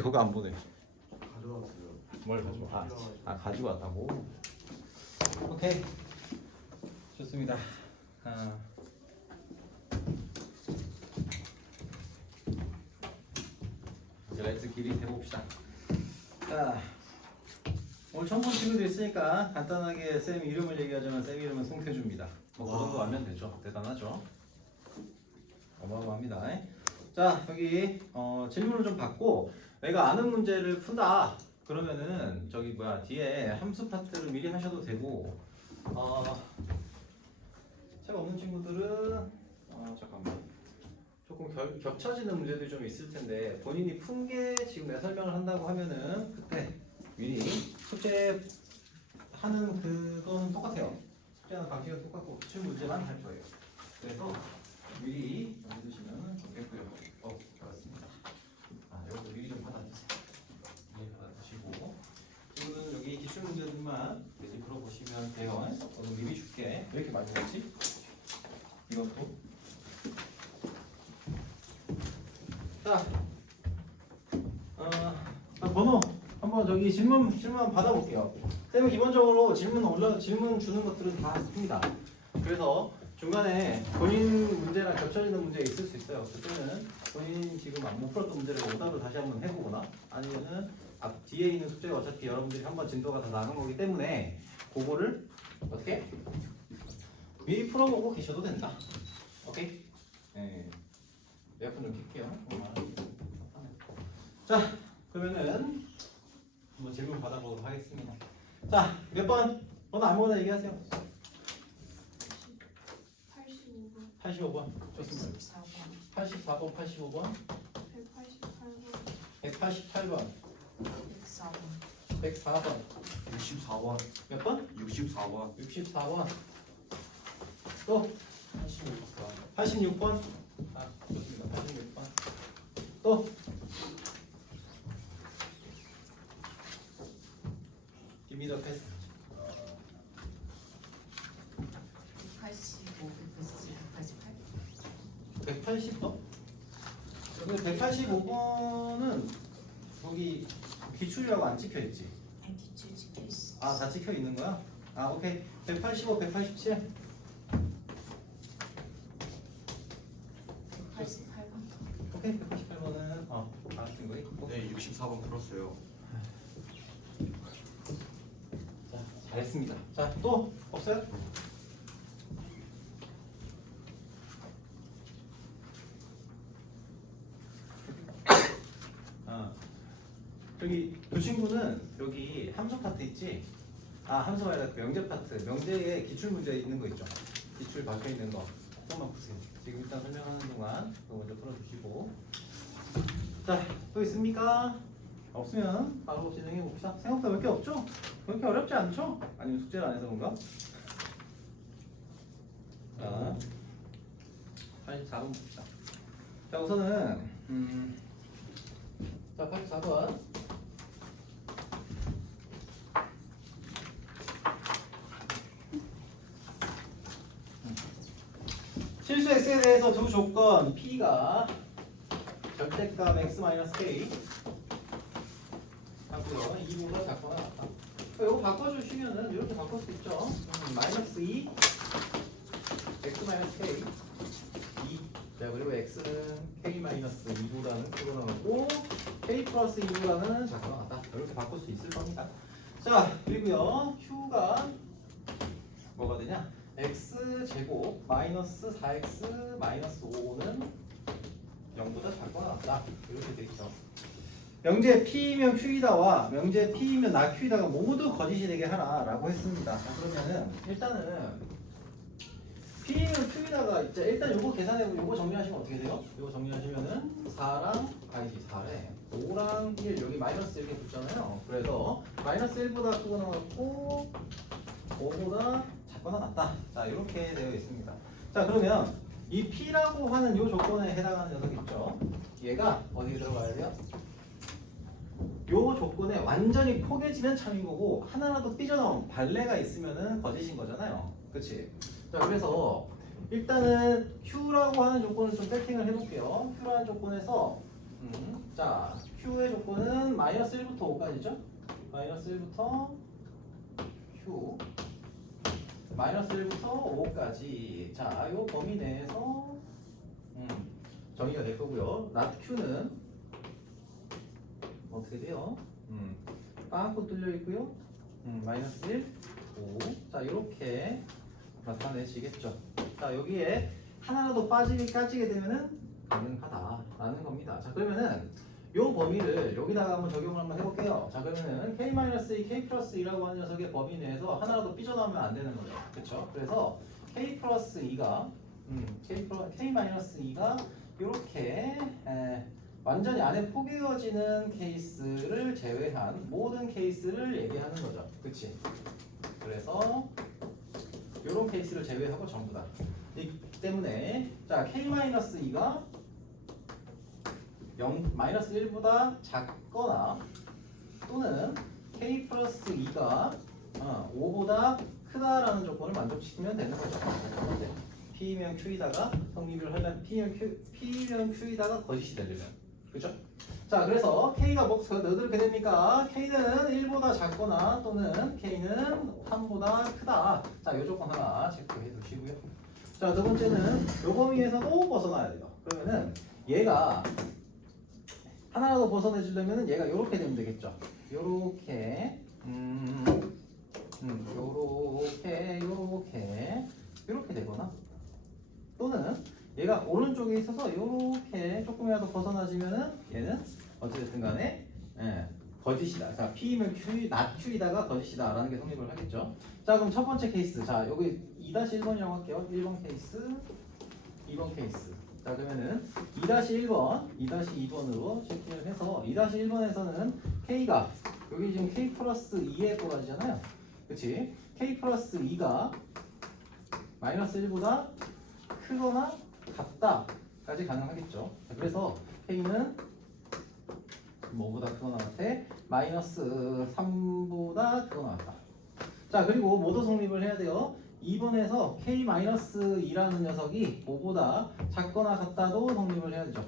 그거 안 보내. 가져왔어요. 뭘 가져와? 가지고 왔다고? 오케이. 좋습니다. 이제 렛츠 길이 해봅시다. 자, 오늘 처음 본 친구들 있으니까 간단하게 쌤 이름을 얘기하자면 쌤 이름은 송태주입니다. 뭐 그 정도 알면 되죠. 대단하죠. 어마어마합니다. 자, 여기 질문을 좀 받고 내가 아는 문제를 푼다. 그러면은 저기 뭐야 뒤에 함수 파트를 미리 하셔도 되고 책 없는 친구들은 잠깐만 조금 겹쳐지는 문제들이 좀 있을 텐데 본인이 푼 게 지금 내 설명을 한다고 하면은 그때 미리 숙제 하는 그건 똑같아요. 숙제하는 방식은 똑같고 기출 문제만 할 거예요. 그래서 미리 해두시면 좋겠고요. 좋았습니다. 이것도 미리 좀 받아주세요. 미리 받아주시고 지금은 여기 기출 문제들만 이제 풀어보시면 돼요. 오늘 미리 줄게. 왜 이렇게 많이 했지? 이것도. 자, 번호 한번 저기 질문 받아볼게요. 쌤은 기본적으로 질문 주는 것들은 다 씁니다. 그래서 중간에 본인 문제랑 겹쳐지는 문제 있을 수 있어요. 그때는 본인 지금 못 풀었던 문제를 오답을 다시 한번 해보거나 아니면은 앞 뒤에 있는 숙제가 어차피 여러분들이 한번 진도가 다 나간 거기 때문에 그거를 어떻게 미리 풀어보고 계셔도 된다. 오케이? 네. 에어컨 좀 켤게요. 자, 그러면은 한번 질문 받아보도록 하겠습니다. 자, 몇 번? 번호 아무거나 얘기하세요. 85번. 좋습니다. 84번, 85번. 188번. 104번. 64번. 몇 번? 64번. 64번. 또 86번. 좋습니다. 86번. 또 Give me the best. 180번? 근데 185번은 여기 기출이라고 안 찍혀 있지? 다 찍혀 있는 거야? 오케이. 185, 187. 188번. 오케이. 188번은 알았던 거야? 네, 64번 풀었어요. 자, 잘했습니다. 자, 또 없어요? 여기 두 친구는 여기 함수 파트 있지? 함수가 아니라 명제 파트. 명제에 기출 문제 있는 거 있죠? 기출 박혀 있는 거. 그것만 푸세요. 지금 일단 설명하는 동안 그거 먼저 풀어주시고. 자, 또 있습니까? 없으면 바로 진행해 봅시다. 생각보다 몇 개 없죠? 그렇게 어렵지 않죠? 아니면 숙제를 안 해서 그런가? 자, 84번 봅시다. 자, 우선은 자, 84번. 실수 x에 대해서 두 조건 p가 절대값 x-k 하고요. 2보다 작거나 같다. 이거 바꿔주시면은 이렇게 바꿀 수 있죠. 마이너스 2 x-k 2. 자, 그리고 x는 k-2보다는 크거나 같고 k 플러스 2보다는 작거나 같다. 이렇게 바꿀 수 있을 겁니다. 자, 그리고요. q가 뭐가 되냐? x제곱 마이너스 4x 마이너스 5는 0보다 작거나 같다. 이렇게 되겠죠. 명제 p이면 q이다와 명제 p이면 나 q이다가 모두 거짓이 되게 하라라고 했습니다. 자, 그러면은 일단은 p는 q이다가 이제 일단 요거 계산해보고 요거 정리하시면 어떻게 돼요? 요거 정리하시면은 4랑 4래 5랑 1 여기 마이너스 이렇게 붙잖아요. 그래서 마이너스 1보다 크거나 같고 5보다 작거나 같다. 자, 이렇게 되어 있습니다. 자, 그러면 이 p라고 하는 요 조건에 해당하는 녀석 있죠? 얘가 어디에 들어가야 돼요? 요 조건에 완전히 포개지면 참인 거고 하나라도 삐져나온 발레가 있으면은 거짓인 거잖아요. 그치? 자, 그래서 일단은 Q라고 하는 조건을 좀 세팅을 해볼게요. Q라는 조건에서 자, Q의 조건은 마이너스 1부터 5까지죠? 마이너스 1부터 Q 마이너스 1부터 5까지. 자, 요 범위 내에서 정의가 될 거고요. not Q는 어떻게 돼요? 빵꾸 뚫려 있고요. 마이너스 1, 5. 자, 이렇게 나타내지겠죠. 자, 여기에 하나라도 까지게 되면은 가능하다라는 겁니다. 자, 그러면은 요 범위를 여기다가 한번 적용을 한번 해볼게요. 자, 그러면은 k-2, k+2라고 하는 녀석의 범위 내에서 하나라도 삐져나오면 안 되는 거죠. 그렇죠? 그래서 k+2가 k-2가 이렇게 완전히 안에 포개어지는 케이스를 제외한 모든 케이스를 얘기하는 거죠. 그치? 그래서 이런 케이스를 제외하고 전부 다. 이 때문에 자 k-2가 마이너스 1보다 작거나 또는 k 플러스 2가 5보다 크다라는 조건을 만족시키면 되는 거죠. P면 Q이다가 성립을 하면 P면 Q이다가 거짓이 되려면. 그죠? 자, 그래서 K가 어떻게 됩니까? K는 1보다 작거나 또는 K는 3보다 크다. 자, 이 조건 하나 체크해 두시고요. 자, 두 번째는 요 범위에서도 벗어나야 돼요. 그러면은 얘가 하나라도 벗어내주려면 얘가 요렇게 되면 되겠죠. 요렇게 요렇게 되거나 또는 얘가 오른쪽에 있어서 요렇게 조금이라도 벗어나지면은 얘는 어찌됐든 간에 거짓이다. 자, P면 Q, not Q이다가 거짓이다라는 게 성립을 하겠죠. 자, 그럼 첫 번째 케이스. 자, 여기 2-1번이라고 할게요. 1번 케이스, 2번 케이스. 자, 그러면은 2-1번, 2-2번으로 체킹을 해서 2-1번에서는 K가 여기 지금 K 플러스 2의 꼬라지잖아요. 그치? K 플러스 2가 마이너스 1보다 크거나 같다까지 가능하겠죠. 자, 그래서 K는 뭐보다 크거나 같아? 마이너스 3보다 크거나 같다. 자, 그리고 모두 성립을 해야 돼요. 2번에서 K-2라는 녀석이 5보다 작거나 같다도 성립을 해야 되죠.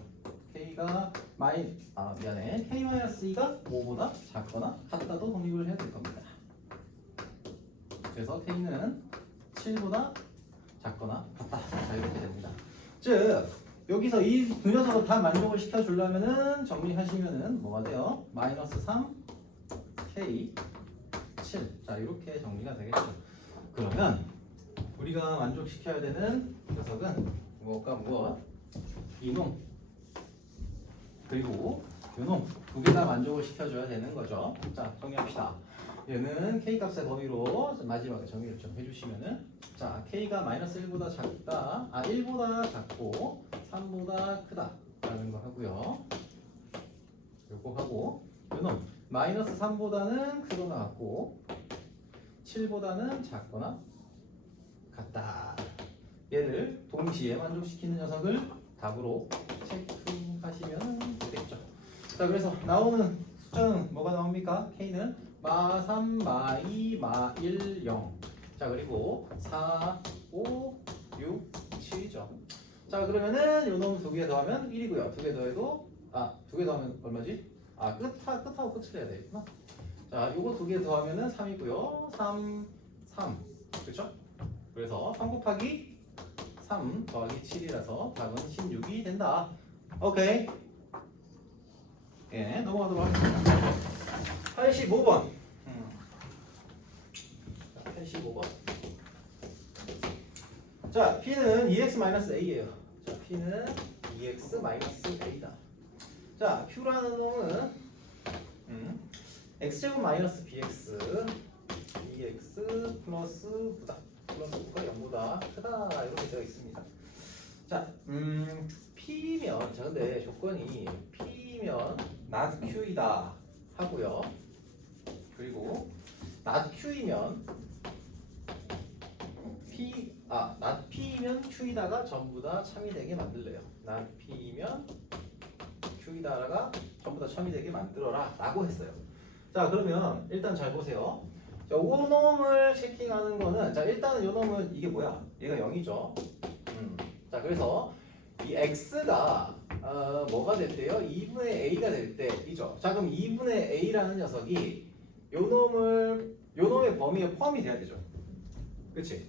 K가 K-2가 5보다 작거나 같다도 성립을 해야 될 겁니다. 그래서 K는 7보다 작거나 같다. 자, 이렇게 됩니다. 즉 여기서 이 두 녀석을 다 만족을 시켜주려면은 정리하시면은 뭐가 돼요? 마이너스 3, K, 7. 자, 이렇게 정리가 되겠죠. 그러면 우리가 만족시켜야 되는 녀석은 무엇? 이놈 그리고 요놈 두 개 다 만족을 시켜줘야 되는 거죠. 자, 정리합시다. 얘는 K 값의 범위로 마지막에 정의를 좀 해주시면은 자, K가 마이너스 1보다 작다, 1보다 작고 3보다 크다 라는 거 하고요. 요거 하고 요놈 마이너스 3보다는 크거나 같고 7보다는 작거나 같다. 얘를 동시에 만족시키는 녀석을 답으로 체크하시면 되겠죠. 자, 그래서 나오는 숫자는 뭐가 나옵니까? K는 마 3, 마 2, 마 1, 0. 자, 그리고 4, 5, 6, 7이죠. 자, 그러면은 요 놈 두 개 더하면 1이고요. 두 개 더해도 두 개 더하면 얼마지? 끝하고 끝을 해야 되겠구나. 자, 요거 두 개 더하면은 3이고요. 3, 3. 그렇죠? 그래서 3 곱하기 3 더하기 7이라서 답은 16이 된다. 오케이. 예, 넘어가도록 하겠습니다. 85번. 85번. 자, P는 EX-A예요. 자, P는 EX-A다. 자, Q라는 놈은 X제곱 마이너스 BX EX 플러스 9다. 플러스 9가 0보다 크다. 이렇게 되어 있습니다. 자, P면, 자, 근데 조건이 P면 not Q이다 하고요. 그리고 not Q이면 not P면 Q이다가 전부 다 참이 되게 만들래요. not P면 Q이다가 전부 다 참이 되게 만들어라 라고 했어요. 자, 그러면 일단 잘 보세요. 자, 요 놈을 체킹하는 거는, 자, 일단은 요 놈은 이게 뭐야? 얘가 0이죠. 자, 그래서 이 x가 뭐가 됐대요? 2분의 a가 될 때이죠. 자 그럼 2분의 a라는 녀석이 요 놈의 범위에 포함이 돼야 되죠. 그치?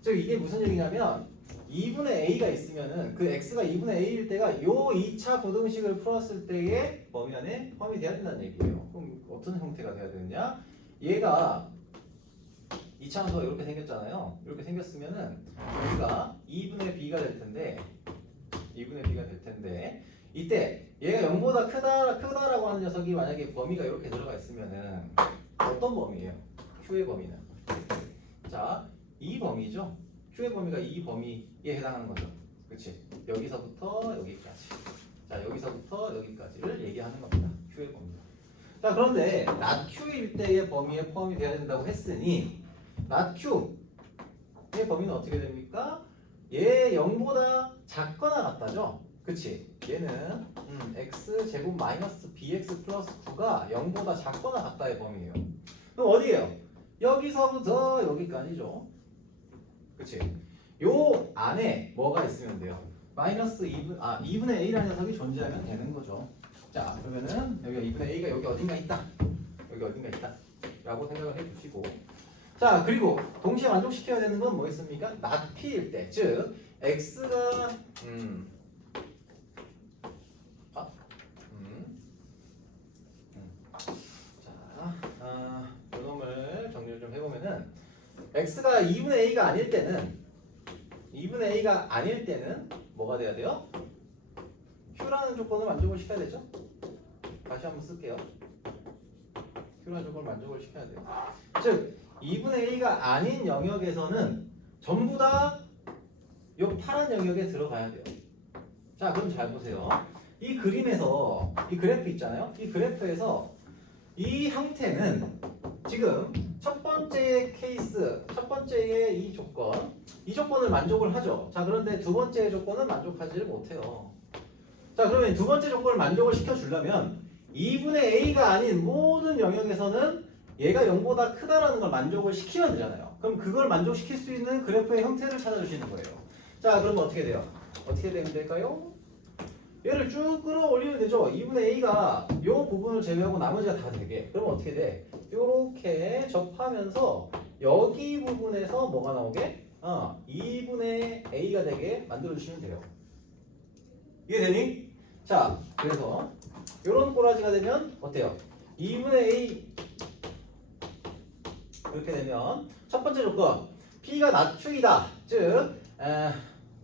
즉 이게 무슨 얘기냐면 2분의 a가 있으면은 그 x가 2분의 a일 때가 요 2차 부등식을 풀었을 때의 범위 안에 포함이 돼야 된다는 얘기예요. 그럼 어떤 형태가 돼야 되느냐? 얘가 2차 함수가 이렇게 생겼잖아요. 이렇게 생겼으면은 여기가 2분의 b가 될 텐데 2분의 b가 될 텐데 이때 얘가 0보다 크다라고 하는 녀석이 만약에 범위가 이렇게 들어가 있으면은 어떤 범위예요? q의 범위는 자, 이 범위죠. q의 범위가 이 범위에 해당하는 거죠. 그렇지? 여기서부터 여기까지. 자, 여기서부터 여기까지를 얘기하는 겁니다. q의 범위. 자, 그런데 not q일 때의 범위에 포함이 돼야 된다고 했으니 not q의 범위는 어떻게 됩니까? 얘 0보다 작거나 같다죠? 그치? 얘는 x제곱 마이너스 bx 플러스 9가 0보다 작거나 같다의 범위예요. 그럼 어디예요? 여기서부터 여기까지죠. 그치? 요 안에 뭐가 있으면 돼요? 마이너스 2분의 a라는 녀석이 존재하면 되는 거죠. 자, 그러면은 여기가 2분의 a가 여기 어딘가 있다. 여기 어딘가 있다. 라고 생각을 해주시고. 자, 그리고 동시에 만족시켜야 되는 건 뭐 있습니까? not p일 때. 즉, x가 이놈을 정리를 좀 해보면은 x가 2분의 a가 아닐 때는 뭐가 돼야 돼요? q라는 조건을 만족을 시켜야 되죠. 다시 한번 쓸게요. q라는 조건을 만족을 시켜야 돼요. 즉 2분의 a가 아닌 영역에서는 전부 다 요 파란 영역에 들어가야 돼요. 자, 그럼 잘 보세요. 이 그림에서 이 그래프 있잖아요. 이 그래프에서 이 형태는 지금 첫 번째 케이스, 첫 번째의 이 조건을 만족을 하죠. 자, 그런데 두 번째 조건은 만족하지를 못해요. 자, 그러면 두 번째 조건을 만족을 시켜주려면 2분의 a가 아닌 모든 영역에서는 얘가 0보다 크다라는 걸 만족을 시키면 되잖아요. 그럼 그걸 만족시킬 수 있는 그래프의 형태를 찾아주시는 거예요. 자, 그러면 어떻게 돼요? 어떻게 되면 될까요? 얘를 쭉 끌어올리면 되죠. 2분의 a가 이 부분을 제외하고 나머지가 다 되게. 그러면 어떻게 돼? 이렇게 접하면서 여기 부분에서 뭐가 나오게? 2분의 a가 되게 만들어주시면 돼요. 이해되니? 자, 그래서 이런 꼬라지가 되면 어때요? 2분의 a 이렇게 되면 첫 번째 조건 p가 낮추기다. 즉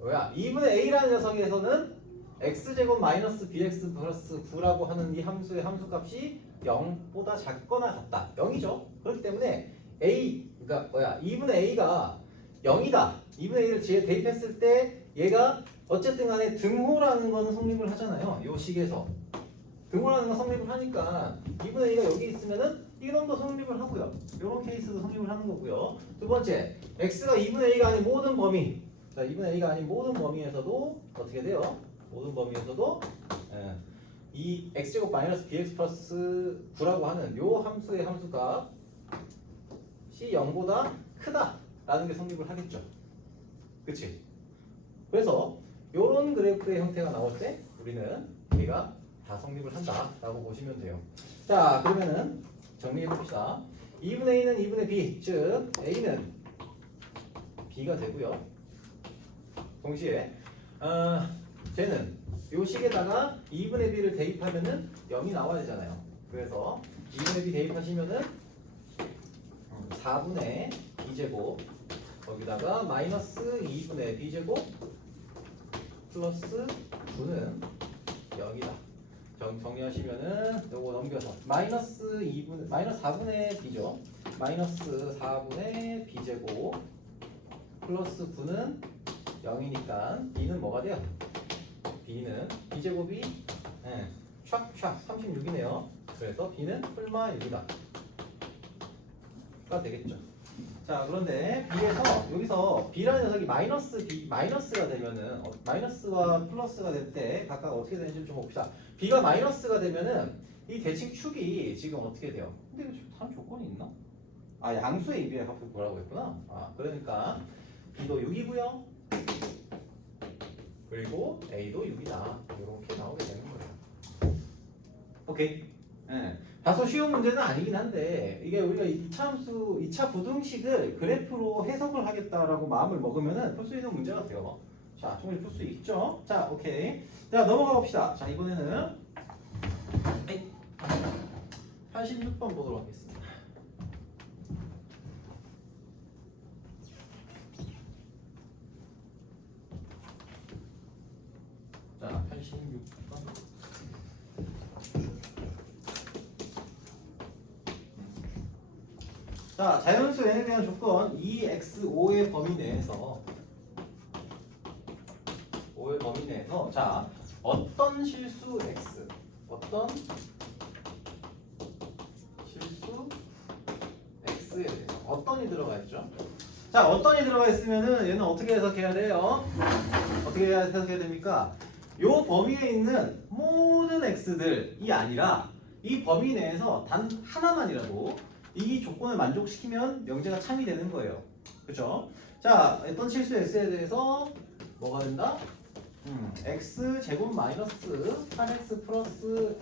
2분의 a라는 녀석에서는 x제곱 마이너스 bx 플러스 9라고 하는 이 함수의 함수값이 0보다 작거나 같다. 0이죠. 그렇기 때문에 그러니까 2분의 a가 0이다. 2분의 a를 뒤에 대입했을 때 얘가 어쨌든 간에 등호라는 거는 성립을 하잖아요. 요 식에서. 등호라는 건 성립을 하니까 2분의 a가 여기 있으면은 이놈도 성립을 하고요. 이런 케이스도 성립을 하는 거고요. 두 번째, x가 2분의 a가 아닌 모든 범위. 자, 2분의 a가 아닌 모든 범위에서도 어떻게 돼요? 모든 범위에서도 이 x제곱 마이너스 bx 플러스 9라고 하는 요 함수의 함수값이 0보다 크다라는 게 성립을 하겠죠. 그치? 그래서 요런 그래프의 형태가 나올 때 우리는 얘가 다 성립을 한다라고 보시면 돼요. 자, 그러면은 정리해 봅시다. 2분의 a는 2분의 b, 즉 a는 b가 되고요. 동시에 쟤는 요 식에다가 2분의 b를 대입하면은 0이 나와야 되잖아요. 그래서 2분의 b 대입하시면은 4분의 b제곱 거기다가 마이너스 2분의 b제곱 플러스 9는 0이다. 정리하시면은 요거 넘겨서 마이너스 4분의 b죠. 마이너스 4분의 b제곱 플러스 9는 0이니까 b는 뭐가 돼요? b는 b제곱이 촥촥 36이네요. 그래서 b는 풀마 6이다 가 되겠죠. 자, 그런데 b에서 여기서 b라는 녀석이 마이너스가 되면은 마이너스와 플러스가 될 때 각각 어떻게 되는지 좀 봅시다. b가 마이너스가 되면은 이 대칭 축이 지금 어떻게 돼요? 근데 이거 지금 다른 조건이 있나? 양수의 입에 갖고 뭐라고 했구나. 그러니까 b도 6이고요. 그리고 A도 6이다. 이렇게 나오게 되는 거예요. 오케이. 예. 다소 쉬운 문제는 아니긴 한데 이게 우리가 이차함수, 2차 부등식을 그래프로 해석을 하겠다라고 마음을 먹으면은 풀 수 있는 문제가 돼요. 자, 충분히 풀 수 있죠? 자, 오케이. 자, 넘어가 봅시다. 자, 이번에는 86번 보도록 하겠습니다. 자, 86번. 자, 자연수 n에 대한 조건 2x5의 범위 내에서 5의 범위 내에서 자, 어떤 실수 x 어떤 실수 x에 대해서 어떤이 들어가 있죠? 자, 어떤이 들어가 있으면은 얘는 어떻게 해석해야 돼요? 어떻게 해석해야 됩니까? 요 범위에 있는 모든 x들이 아니라 이 범위 내에서 단 하나만이라도 이 조건을 만족시키면 명제가 참이 되는 거예요. 그렇죠? 자, 어떤 실수 x에 대해서 뭐가 된다? x 제곱 마이너스 8x 플러스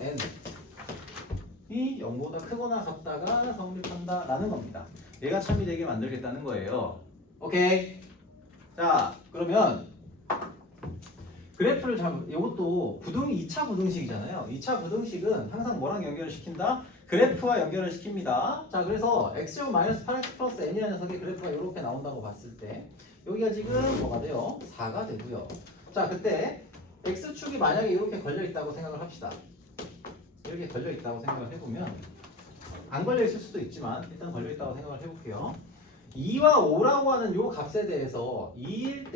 n이 0보다 크거나 같다가 성립한다라는 겁니다. 얘가 참이 되게 만들겠다는 거예요. 오케이. 자, 그러면 그래프를 이것도 2차 부등식이잖아요. 2차 부등식은 항상 뭐랑 연결을 시킨다? 그래프와 연결을 시킵니다. 자, 그래서 x제곱 마이너스 8x 플러스 n이라는 녀석의 그래프가 이렇게 나온다고 봤을 때 여기가 지금 뭐가 돼요? 4가 되고요. 자, 그때 x축이 만약에 이렇게 걸려 있다고 생각을 합시다. 이렇게 걸려 있다고 생각을 해보면 안 걸려 있을 수도 있지만 일단 걸려 있다고 생각을 해볼게요. 2와 5라고 하는 요 값에 대해서 2일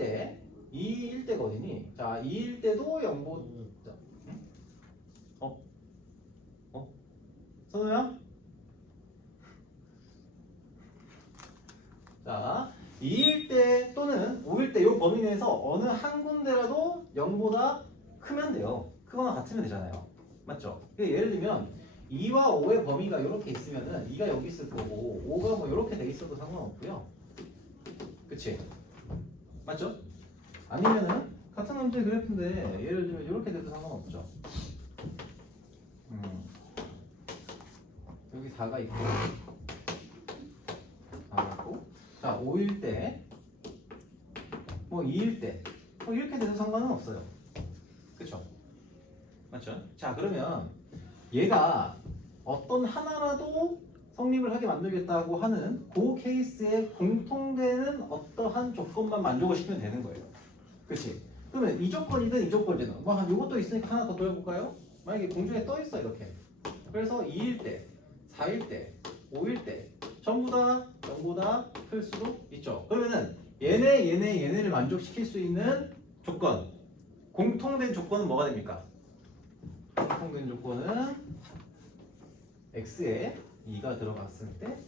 때거든요. 자, 2일 때도 0보다 선우야? 자, 2일 때 또는 5일 때 이 범위 내에서 어느 한 군데라도 0보다 크면 돼요. 크거나 같으면 되잖아요. 맞죠? 예를 들면 2와 5의 범위가 이렇게 있으면은 2가 여기 있을 거고 5가 뭐 이렇게 돼 있어도 상관없고요. 그치? 맞죠? 아니면은 같은 문제 그래프인데 예를 들면 이렇게 돼도 상관없죠. 여기 4가 있고 4가 있고 자, 5일 때 뭐 2일 때 뭐 이렇게 돼도 상관은 없어요. 그쵸? 맞죠? 자, 그러면 얘가 어떤 하나라도 성립을 하게 만들겠다고 하는 그 케이스에 공통되는 어떠한 조건만 만족을 시키면 되는 거예요. 그치? 그러면 이 조건이든 이 조건이든 뭐 이것도 있으니까 하나 더 더해볼까요? 만약에 공중에 떠 있어 이렇게. 그래서 2일 때 4일 때, 5일 때 전부 다 0보다 클 수도 있죠. 그러면은 얘네를 만족시킬 수 있는 조건, 공통된 조건은 뭐가 됩니까? 공통된 조건은 x에 2가 들어갔을 때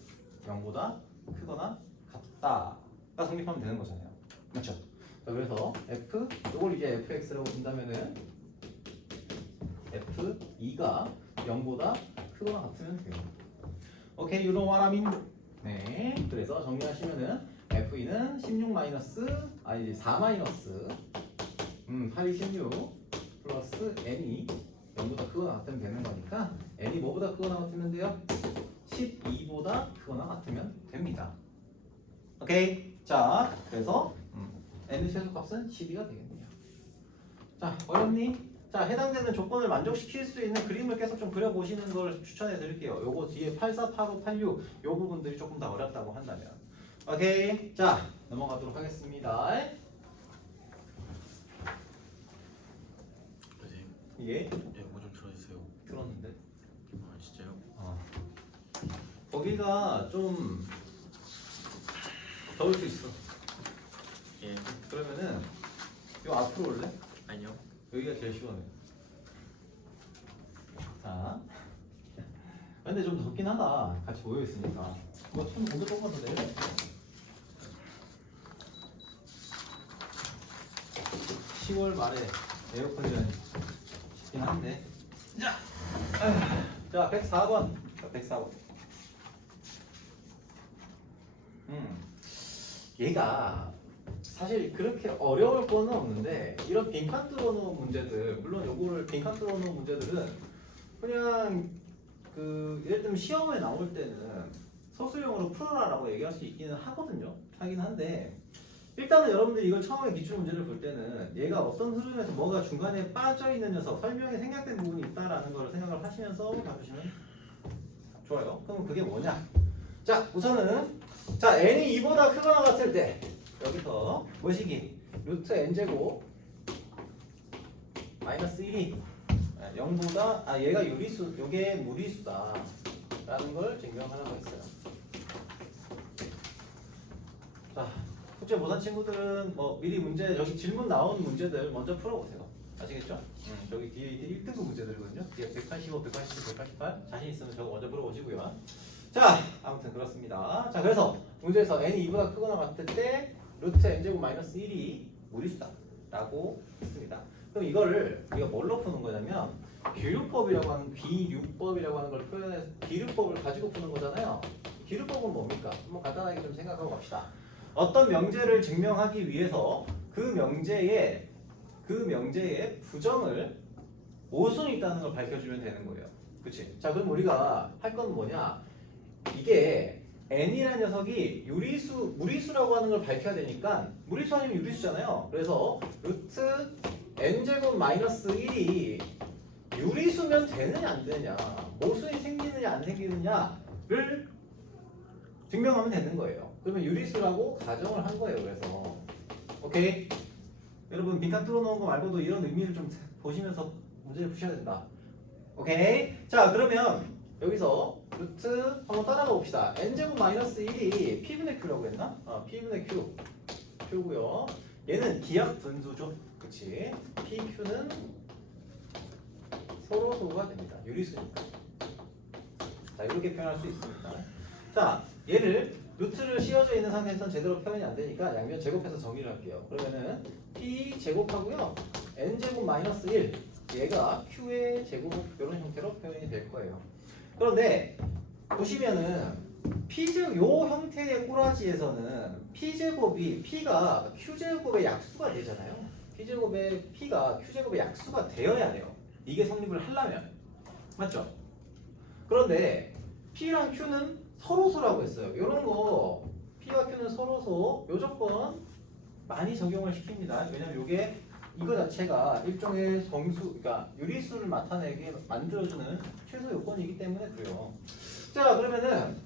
0보다 크거나 같다가 성립하면 되는 거잖아요. 맞죠? 자, 그래서 f, 이걸 이제 fx라고 본다면은 f2가 0보다 크거나 같으면 돼요. 오케이, you know what I mean? 네, 그래서 정리하시면은 F2는 16 마이너스, 아니 4 마이너스 8이 16 플러스 n이 0보다 크거나 같으면 되는 거니까 n이 뭐보다 크거나 같으면 돼요? 12보다 크거나 같으면 됩니다. 오케이, 자, 그래서 n의 최소값은 12가 되겠네요. 자, 어렵니? 자, 해당되는 조건을 만족시킬 수 있는 그림을 계속 좀 그려보시는 걸 추천해 드릴게요. 요거 뒤에 84, 85, 86 요 부분들이 조금 더 어렵다고 한다면. 오케이, 자, 넘어가도록 하겠습니다. 선생님, 이게 영어 좀 틀어주세요. 틀었는데 아, 진짜요? 거기가 좀 더울 수 있어. 예. 그러면은 요 앞으로 올래? 아니요. 여기가 제일 시원해. 자, 근데 좀 덥긴 하다. 같이 모여 있으니까. 이거 좀 공도 조금만 더 내려. 10월 말에 에어컨 좀 쉽긴 한데. 자, 104번. 자, 104번. 얘가 사실 그렇게 어려울 거는 없는데 이런 빈칸 뚫어놓은 문제들 물론 요거를 빈칸 뚫어놓은 문제들은 그냥 그 예를 들면 시험에 나올 때는 서술형으로 풀어라라고 얘기할 수 있기는 하긴 한데 일단은 여러분들이 이걸 처음에 기출 문제를 볼 때는 얘가 어떤 흐름에서 뭐가 중간에 빠져 있는 녀석 설명이 생략된 부분이 있다라는 걸 생각을 하시면서 봐주시면 좋아요. 그럼 그게 뭐냐? 자 우선은 자 n이 2보다 크거나 같을 때 여기서 뭐시기 루트 n제곱 마이너스 1이 0보다 얘가 유리수 요게 무리수다 라는 걸 증명하라고 했어요. 자 숙제 못한 친구들은 뭐 미리 문제 여기 질문 나온 문제들 먼저 풀어보세요. 아시겠죠? 저기 뒤에 1등급 문제들거든요. 뒤에 185, 187, 188 자신 있으면 저거 먼저 풀어보시고요. 자 아무튼 그렇습니다. 자 그래서 문제에서 n이 2보다 크거나 같을 때 루트 n제곱 마이너스 1이 무리수다 라고 했습니다. 그럼 이거를 우리가 뭘로 푸는 거냐면 기류법이라고 하는 비류법이라고 하는 걸 표현해서 기류법을 가지고 푸는 거잖아요. 기류법은 뭡니까? 한번 간단하게 좀 생각하고 갑시다. 어떤 명제를 증명하기 위해서 그 명제에 부정을 모순이 있다는 걸 밝혀주면 되는 거예요. 그치? 자 그럼 우리가 할 건 뭐냐? 이게 n이라는 녀석이 무리수라고 하는 걸 밝혀야 되니까 무리수 아니면 유리수잖아요. 그래서 루트 n제곱 마이너스 1이 유리수면 되느냐 안 되느냐 모순이 생기느냐 안 생기느냐를 증명하면 되는 거예요. 그러면 유리수라고 가정을 한 거예요. 그래서 오케이? 여러분 빈칸 뚫어놓은 거 말고도 이런 의미를 좀 보시면서 문제를 푸셔야 된다. 오케이? 자 그러면 여기서 루트 한번 따라가 봅시다. n제곱 마이너스 1이 p분의 q라고 했나? p분의 q고요. 얘는 기하 분수죠. 그치? pq는 서로소가 됩니다. 유리수니까. 자 이렇게 표현할 수 있습니다. 자 얘를 루트를 씌워져 있는 상태에서는 제대로 표현이 안 되니까 양면 제곱해서 정의를 할게요. 그러면은 p 제곱하고요 n제곱 마이너스 1 얘가 q의 제곱 이런 형태로 표현이 될 거예요. 그런데 보시면은 p제곱 요 형태의 꼬라지에서는 p제곱이 p가 q제곱의 약수가 되잖아요. p제곱의 p가 q제곱의 약수가 되어야 돼요. 이게 성립을 하려면 맞죠? 그런데 p랑 q는 서로소라고 했어요. 이런 거 p와 q는 서로소 요 조건 많이 적용을 시킵니다. 왜냐면 요게 이거 자체가 일종의 정수, 그러니까 유리수를 나타내게 만들어주는 최소 요건이기 때문에 그래요. 자 그러면은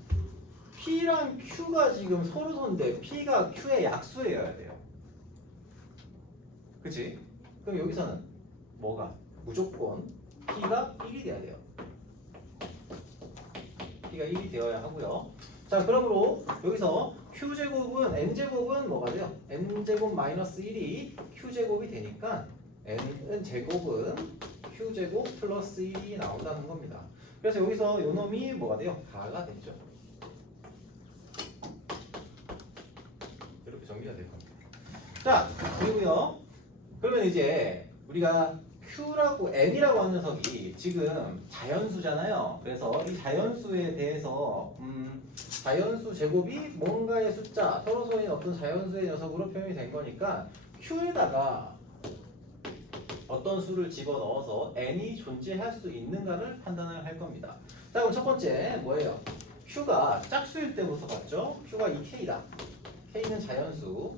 p랑 q가 지금 서로소인데 p가 q의 약수여야 돼요. 그치? 그럼 여기서는 뭐가? 무조건 p가 1이 돼야 돼요. p가 1이 되어야 하고요. 자 그러므로 여기서 q제곱은 n제곱은 뭐가 돼요? n제곱 마이너스 1이 q제곱이 되니까 n은 제곱은 q제곱 플러스 1이 나온다는 겁니다. 그래서 여기서 요 놈이 뭐가 돼요? 가가 되죠. 이렇게 정리가 될 겁니다. 자 그리고요. 그러면 이제 우리가 q라고 n이라고 하는 녀석이 지금 자연수잖아요. 그래서 이 자연수에 대해서 자연수 제곱이 뭔가의 숫자 서로소인 어떤 자연수의 녀석으로 표현이 된 거니까 q에다가 어떤 수를 집어넣어서 n이 존재할 수 있는가를 판단을 할 겁니다. 자 그럼 첫 번째 뭐예요? q가 짝수일 때부터 봤죠? q가 2k다. k는 자연수.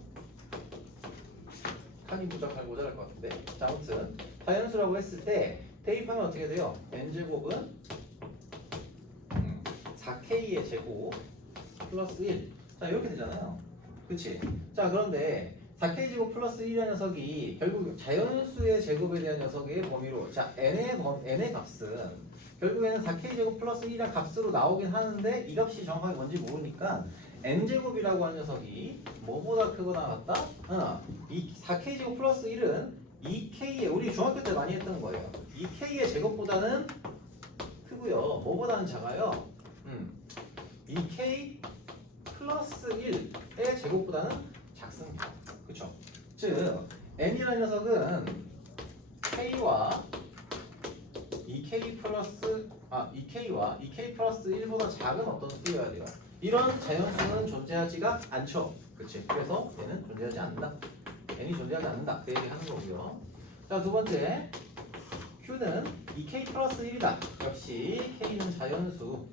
칸이 모자랄 것 같은데. 자 아무튼 자연수라고 했을 때 대입하면 어떻게 돼요? n제곱은 4k의 제곱 플러스 1. 자 이렇게 되잖아요. 그치? 자 그런데 4k 제곱 플러스 1이라는 녀석이 결국 자연수의 제곱에 대한 녀석의 범위로 자 n의 값은 결국에는 4k 제곱 플러스 1이라는 값으로 나오긴 하는데 이 값이 정확하게 뭔지 모르니까 n제곱이라고 하는 녀석이 뭐보다 크거나 같다? 이 4k 제곱 플러스 1은 2k의 우리 중학교 때 많이 했던 거예요. 2k의 제곱보다는 크고요. 뭐보다는 작아요? 2k 플러스 1의 제곱보다는 작습니다. 그쵸? 즉 n이라는 녀석은 k와 2k 플러스 2k 플러스 1보다 작은 어떤 수여야 돼요. 이런 자연수는 존재하지가 않죠. 그치? 그래서 얘는 존재하지 않는다. n이 존재하지 않는다. 그 얘기 하는 거고요. 자, 두 번째. q는 2k 플러스 1이다. 역시 k는 자연수라고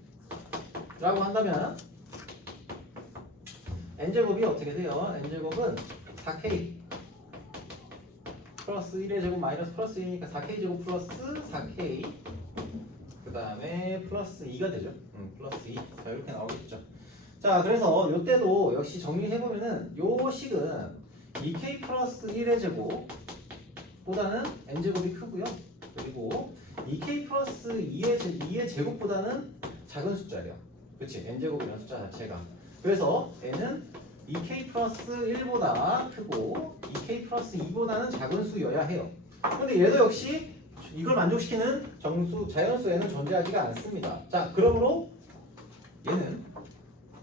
한다면 n제곱이 어떻게 돼요? n제곱은 4k 플러스 1의 제곱 마이너스 플러스 1이니까 4k 제곱 플러스 4k 그 다음에 플러스 2가 되죠. 플러스 2. 자, 이렇게 나오겠죠. 자, 그래서 요때도 역시 정리해보면은 요 식은 2k 플러스 1의 제곱 보다는 n제곱이 크고요. 그리고 2k 플러스 2의 제곱보다는 작은 숫자예요. 그치? n제곱이라는 숫자 자체가. 그래서 n은 2k 플러스 1보다 크고 2k 플러스 2보다는 작은 수여야 해요. 근데 얘도 역시 이걸 만족시키는 정수, 자연수 n은 존재하지가 않습니다. 자, 그러므로 얘는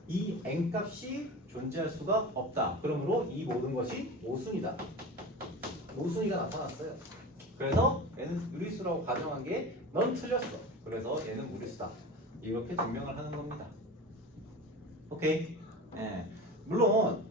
이 n값이 존재할 수가 없다. 그러므로 이 모든 것이 모순이다. 모순이가 나타났어요. 그래서 얘는 유리수라고 가정한 게 넌 틀렸어. 그래서 얘는 무리수다. 이렇게 증명을 하는 겁니다. 오케이. 네. 물론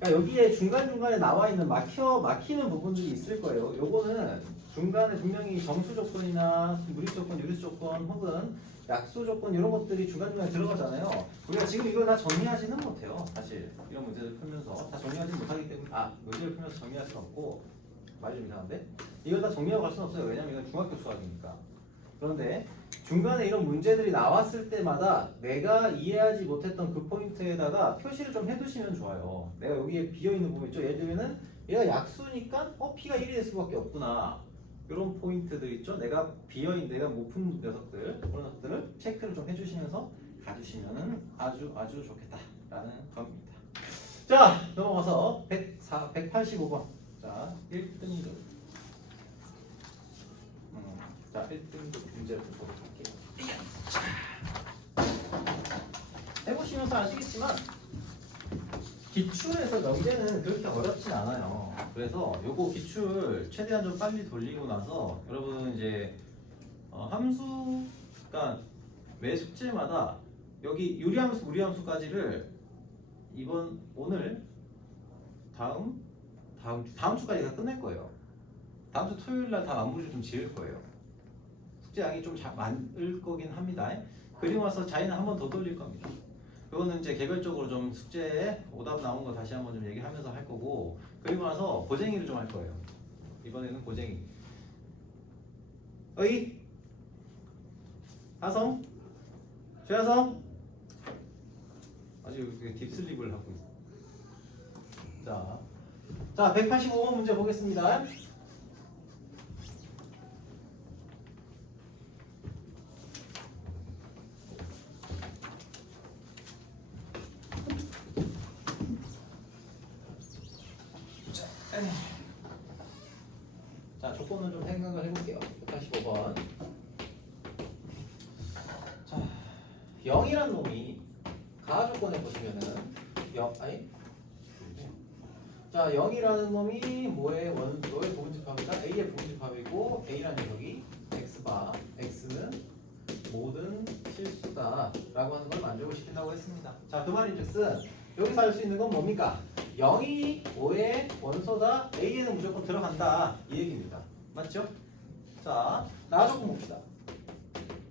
그러니까 여기에 중간중간에 나와 있는 막히는 부분들이 있을 거예요. 요거는 중간에 분명히 정수 조건이나 무리수 조건, 유리수 조건 혹은 약수 조건 이런 것들이 중간중간에 들어가잖아요. 우리가 지금 이걸 다 정리하지는 못해요. 사실 이런 문제를 풀면서 다 정리하지 못하기 때문에 문제를 풀면서 정리할 수는 없고 말이 좀 이상한데 이걸 다 정리하고 갈 수는 없어요. 왜냐면 이건 중학교 수학이니까. 그런데 중간에 이런 문제들이 나왔을 때마다 내가 이해하지 못했던 그 포인트에다가 표시를 좀 해두시면 좋아요. 내가 여기에 비어있는 부분 있죠. 예를 들면은 얘가 약수니까 P가 1이 될 수밖에 없구나. 이런 포인트들 있죠. 내가 비어있는 내가 못 푼 녀석들 그런 것들을 체크를 좀 해주시면서 가주시면은 아주 좋겠다라는 겁니다. 자, 넘어가서 185번. 자, 1등급. 자, 1등급 문제를 보도록 할게요. 해보시면서 아시겠지만 기출에서 명제는 그렇게 어렵진 않아요. 그래서 요거 기출 최대한 좀 빨리 돌리고 나서 여러분 이제 함수, 그러니까 매 숙제마다 여기 유리함수, 무리함수까지를 오늘 다음 주까지 다 끝낼 거예요. 다음 주 토요일 날 다 마무리 좀 지을 거예요. 숙제 양이 좀 많을 거긴 합니다. 그리고 나서 자기는 한 번 더 돌릴 겁니다. 그거는 이제 개별적으로 좀 숙제에 오답 나온 거 다시 한번 좀 얘기하면서 할 거고, 그리고 나서 고쟁이를 좀 할 거예요. 이번에는 고쟁이. 어이? 하성? 최하성? 아주 딥슬립을 하고 있어. 자, 185번 문제 보겠습니다. 자, 조건을 좀 생각을 해볼게요. 185번. 자, 0이란 놈이 가하 조건에 보시면은 자, 0이라는 놈이 뭐의 부분집합이다? A의 부분집합이고 A라는 녀석이 X바, X는 모든 실수다 라고 하는 걸 만족을 시킨다고 했습니다. 자, 그 말인즉슨 여기서 알 수 있는 건 뭡니까? 0이 5의 원소다, A에는 무조건 들어간다 이 얘기입니다. 맞죠? 자, 나 조건 봅시다.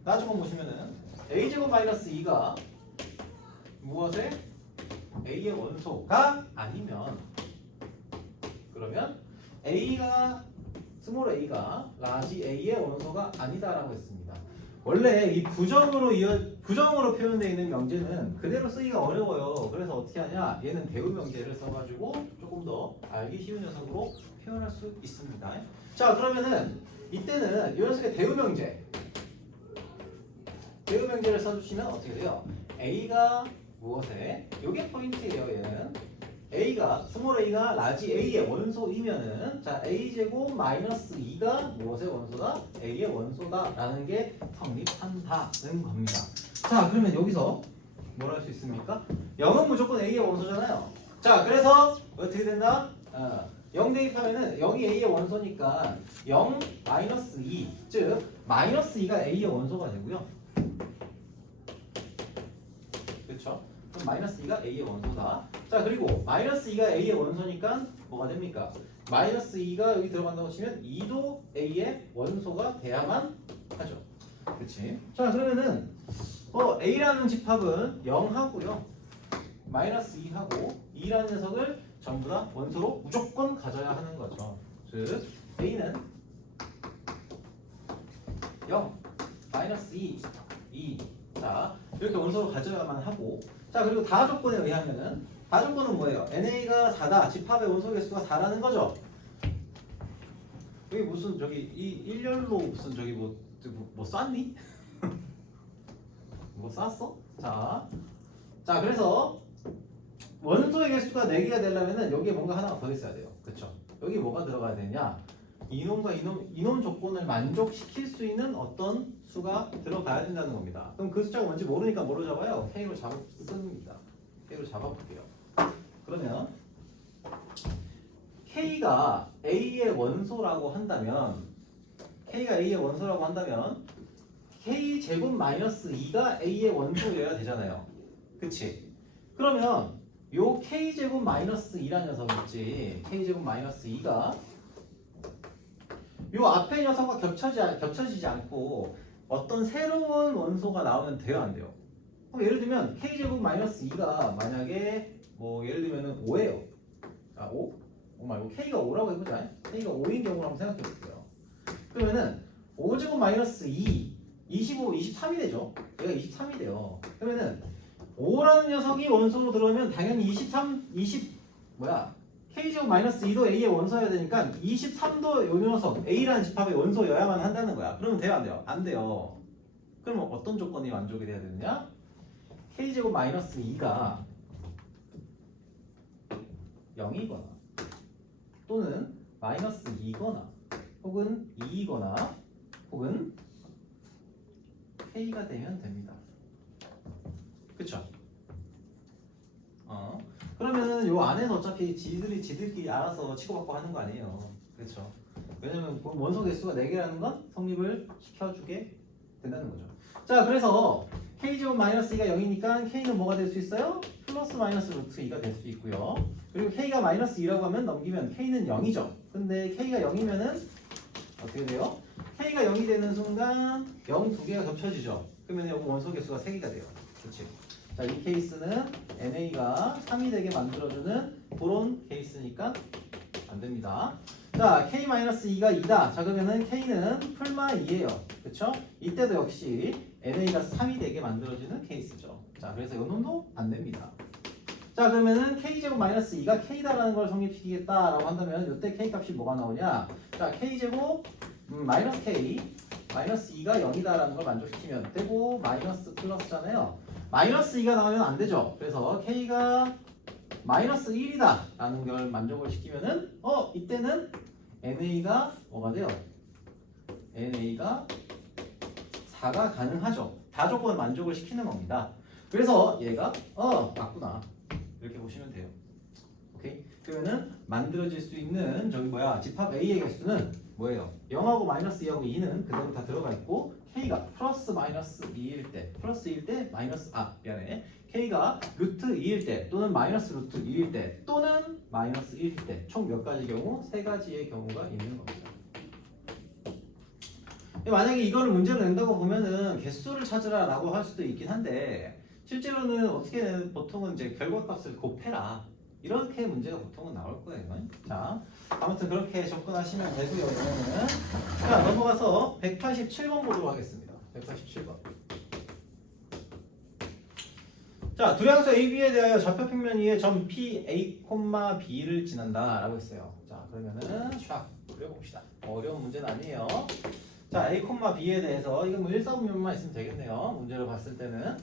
나 조건 보시면은 A제곱 마이너스 2가 무엇의? A의 원소가 아니면, 그러면 스몰 a가 라지 a의 원소가 아니다라고 했습니다. 원래 이 부정으로 표현되어 있는 명제는 그대로 쓰기가 어려워요. 그래서 어떻게 하냐? 얘는 대우 명제를 써가지고 조금 더 알기 쉬운 녀석으로 표현할 수 있습니다. 자, 그러면은 이때는 이 녀석의 대우 명제를 써주시면 어떻게 돼요? a가 무엇에? 이게 포인트예요. 얘는 스몰 a가 라지 a의 원소이면은, 자, a제곱 마이너스 2가 무엇의 원소다? a의 원소다라는 게 성립한다는 겁니다. 자, 그러면 여기서 뭘 할 수 있습니까? 0은 무조건 a의 원소잖아요. 자, 그래서 어떻게 된다? 0 대입하면은 0이 a의 원소니까 0 마이너스 2, 즉 마이너스 2가 a의 원소가 되고요. 그렇죠? 마이너스 2가 A의 원소다. 자, 그리고 마이너스 2가 A의 원소니까 뭐가 됩니까? 마이너스 2가 여기 들어간다고 치면 2도 A의 원소가 돼야만 하죠. 그치? 자, 그러면은 A라는 집합은 0하고요. 마이너스 2하고 2라는 녀석을 전부 다 원소로 무조건 가져야 하는 거죠. 즉 A는 0, 마이너스 2, 2. 자, 이렇게 원소로 가져야만 하고, 자, 그리고 다 조건에 의하면은 다 조건은 뭐예요? NA가 4다. 집합의 원소 개수가 4라는 거죠. 여기 무슨 저기 이 일렬로 무슨 저기 뭐 쌌니? 뭐 쌌어? 자, 그래서 원소의 개수가 4개가 되려면은 여기에 뭔가 하나가 더 있어야 돼요. 그쵸? 여기 뭐가 들어가야 되냐? 이놈과 이놈 조건을 만족시킬 수 있는 어떤 수가 들어가야 된다는 겁니다. 그럼 그 숫자가 뭔지 모르니까 뭐로 잡아요? K로 잡습니다. K로 잡아볼게요. 그러면 K가 A의 원소라고 한다면 K 제곱 마이너스 2가 A의 원소여야 되잖아요. 그치? 그러면 요 K 제곱 마이너스 2라는 녀석 있지? K 제곱 마이너스 2가 요 앞에 녀석과 겹쳐지지 않고 어떤 새로운 원소가 나오면 돼요, 안 돼요? 그럼 예를 들면 K 제곱 마이너스 2가 만약에 뭐 예를 들면은 5예요. 아, 5? 5 말고 K가 5라고 해보자. K가 5인 경우를 한번 생각해 볼게요. 그러면은 5제곱 마이너스 2, 25, 23이 되죠. 얘가 23이 돼요. 그러면은 5라는 녀석이 원소로 들어오면 당연히 K제곱 마이너스 2도 A의 원소여야 되니까 23도 요 녀석 A라는 집합의 원소여야만 한다는 거야. 그러면 돼요, 안 돼요? 안 돼요. 그러면 어떤 조건이 만족이 돼야 되느냐? K제곱 마이너스 2가 0이거나 또는 마이너스 2거나 혹은 2이거나 혹은 K가 되면 됩니다. 그쵸? 그러면은 요 안에서 어차피 지들끼리 알아서 치고받고 하는 거 아니에요. 그렇죠? 왜냐면 원소 개수가 4개라는 건 성립을 시켜주게 된다는 거죠. 자, 그래서 K제곱 마이너스 2가 0이니까 K는 뭐가 될 수 있어요? 플러스 마이너스 루트 2가 될 수 있고요. 그리고 K가 마이너스 2라고 하면 넘기면 K는 0이죠. 근데 K가 0이면은 어떻게 돼요? K가 0이 되는 순간 0 2개가 겹쳐지죠. 그러면 여기 원소 개수가 3개가 돼요. 그렇지? 자, 이 케이스는 NA가 3이 되게 만들어주는 그런 케이스니까 안 됩니다. 자, K-2가 2다. 자, 그러면은 K는 풀마 2예요. 그쵸? 이때도 역시 NA가 3이 되게 만들어지는 케이스죠. 자, 그래서 이 놈도 안 됩니다. 자, 그러면은 K제곱 마이너스 2가 K다라는 걸 성립시키겠다라고 한다면 이때 K 값이 뭐가 나오냐? 자, K제곱 마이너스 K 마이너스 2가 0이다라는 걸 만족시키면 되고 마이너스 플러스잖아요. 마이너스 2가 나오면 안 되죠. 그래서 K가 마이너스 1이다 라는 걸 만족을 시키면은 이때는 NA가 뭐가 돼요? NA가 4가 가능하죠. 다 조건을 만족을 시키는 겁니다. 그래서 얘가 맞구나 이렇게 보시면 돼요. 오케이? 그러면은 만들어질 수 있는 집합 A의 개수는 뭐예요? 0하고 마이너스 2하고 2는 그대로 다 들어가 있고 K가 플러스 마이너스 2일 때 플러스 2일 때 마이너스 K가 루트 2일 때 또는 마이너스 루트 2일 때 또는 마이너스 1일 때 총 몇 가지 경우? 3가지의 경우가 있는 겁니다. 만약에 이거를 문제로 낸다고 보면은 개수를 찾으라 라고 할 수도 있긴 한데 실제로는 어떻게 보통은 이제 결과값을 곱해라 이렇게 문제가 보통은 나올 거예요. 자, 아무튼 그렇게 접근하시면 되고요. 이거는 자, 넘어가서 187번 보도록 하겠습니다. 187번. 자, 두량수 AB에 대하여 좌표 평면 위에 점 P, A, B를 지난다 라고 했어요. 자, 그러면은 샥 그려봅시다. 어려운 문제는 아니에요. 자, A, B에 대해서 이건 뭐 1사분면만 있으면 되겠네요. 문제를 봤을 때는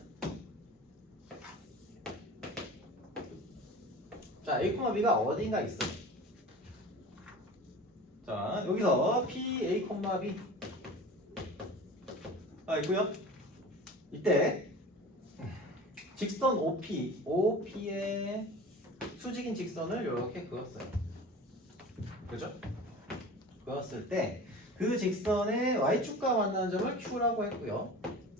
자, A, B가 어딘가 있어. 자, 여기서 P, A, B 있고요. 이때 직선 OP의 수직인 직선을 이렇게 그었어요. 그죠? 그었을 때 그 직선의 y축과 만나는 점을 Q라고 했고요.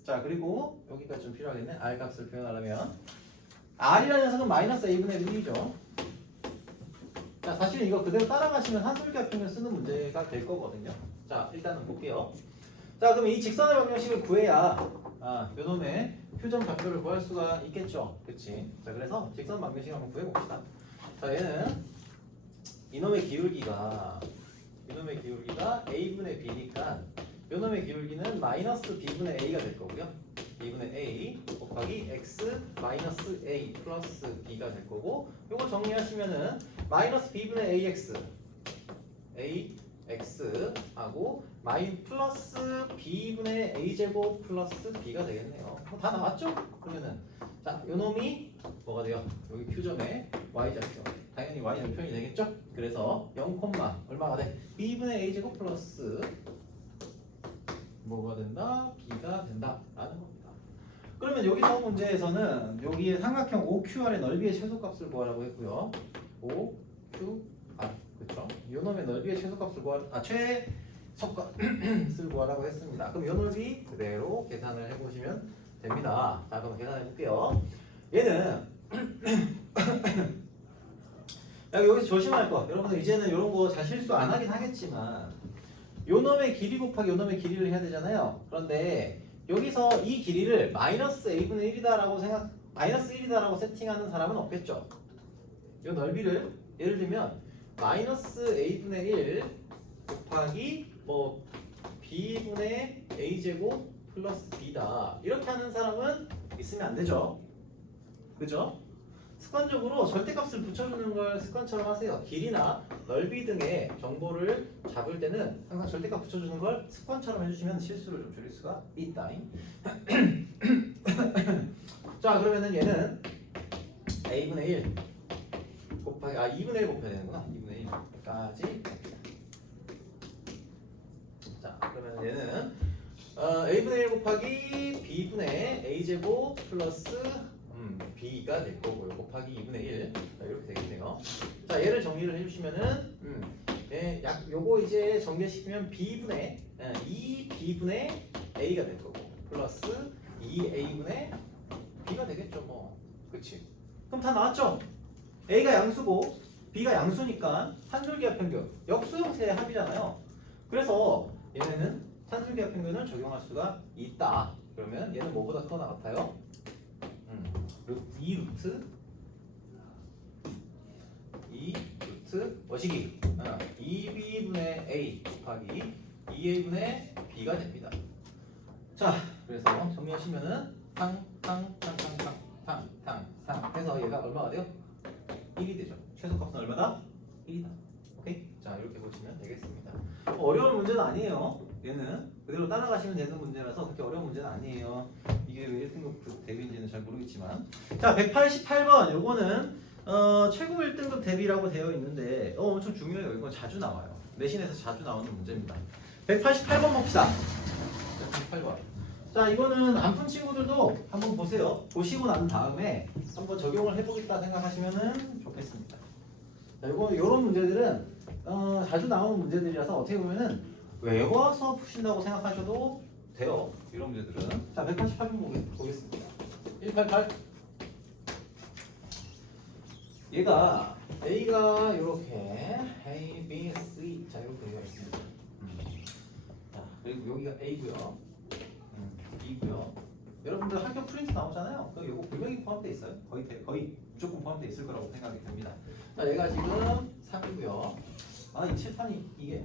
자, 그리고 여기까지 좀 필요하겠네. R 값을 표현하려면 R이라는 녀석은 마이너스 A분의 1이죠. 자, 사실 이거 그대로 따라가시면 한술기합평면 쓰는 문제가 될 거거든요. 자, 일단은 볼게요. 자, 그럼 이 직선의 방정식을 구해야 요놈의 표정 좌표를 구할 수가 있겠죠. 그치? 자, 그래서 직선 방정식 한번 구해봅시다. 자, 얘는 이놈의 기울기가 A분의 B니까 요놈의 기울기는 마이너스 B분의 A가 될 거고요. B분의 A 곱하기 X 마이너스 A 플러스 B가 될 거고, 요거 정리하시면은 마이너스 B분의 AX 하고 플러스 B분의 A제곱 플러스 B가 되겠네요. 다 나왔죠? 그러면은 자, 요놈이 뭐가 돼요? 여기 Q점에 Y좌표, 당연히 Y절편이 되겠죠? 그래서 0, 얼마가 돼? B분의 A제곱 플러스 뭐가 된다? B가 된다 라는 겁니다. 그러면 여기서 문제에서는 여기에 삼각형 OQR의 넓이의 최소값을 구하라고 했고요. OQR, 그렇죠? 요놈의 넓이의 최소값을 최소값을 구하라고 했습니다. 그럼 요 넓이 그대로 계산을 해보시면 됩니다. 자, 그럼 계산해 볼게요. 얘는 여기서 조심할 거, 여러분들 이제는 이런 거 잘 실수 안 하긴 하겠지만 요놈의 길이 곱하기 요놈의 길이를 해야 되잖아요. 그런데 여기서 이 길이를 마이너스 A분의 1이다라고 마이너스 1이다라고 세팅하는 사람은 없겠죠. 요 넓이를 예를 들면 마이너스 A분의 1 곱하기 뭐 B분의 A제곱 플러스 B다 이렇게 하는 사람은 있으면 안 되죠. 그죠? 습관적으로 절대값을 붙여주는 걸 습관처럼 하세요. 길이나 넓이 등의 정보를 잡을 때는 항상 절대값 붙여주는 걸 습관처럼 해주시면 실수를 좀 줄일 수가 있다. 자, 그러면은 얘는 A분의 1 곱하기 2분의 1 곱해야 되는구나. 2분의 1까지. 자, 그러면 얘는 A분의 1 곱하기 B분의 A제곱 플러스 B가 될 거고요. 곱하기 2분의 1. 자, 이렇게 되겠네요. 자, 얘를 정리를 해주시면은 예, 요거 이제 정리시키면 B분의 2B분의 A가 될 거고 플러스 2A분의 B가 되겠죠. 뭐 그치? 그럼 다 나왔죠? A가 양수고 B가 양수니까 한줄기합 평균 역수 형태의 합이잖아요. 그래서 얘네는 한줄기합 평균을 적용할 수가 있다. 그러면 얘는 뭐보다 크거나 같아요? 2루트 뭐시기 2B분의 A 곱하기 2A분의 B가 됩니다. 자, 그래서 정리하시면은 탕 해서 얘가 얼마가 돼요? 1이 되죠. 최소값은 얼마다? 1이다. 오케이? 자, 이렇게 보시면 되겠습니다. 어려운 문제는 아니에요. 얘는 그대로 따라가시면 되는 문제라서 그렇게 어려운 문제는 아니에요. 이게 왜 1등급 대비인지는 잘 모르겠지만. 자, 188번 요거는 최고 1등급 대비라고 되어 있는데 엄청 중요해요. 이건 자주 나와요. 내신에서 자주 나오는 문제입니다. 188번 봅시다. 188번. 자, 이거는 안 푼 친구들도 한번 보세요. 보시고 난 다음에 한번 적용을 해보겠다 생각하시면 좋겠습니다. 자, 요런 문제들은 자주 나오는 문제들이라서 어떻게 보면은 외워서 푸신다고 생각하셔도 돼요. 이런 문제들은. 자, 188번 보겠습니다. 188. 얘가 A가 이렇게 A, B, C 자 이렇게 되어 있습니다. 자, 그리고 여기가 A고요. B고요. 여러분들 학교 프린트 나오잖아요. 그 요거 분명히 포함되어 있어요. 거의 무조건 포함되어 있을 거라고 생각이 됩니다. 자, 얘가 지금 3이고요. 이 칠판이 이게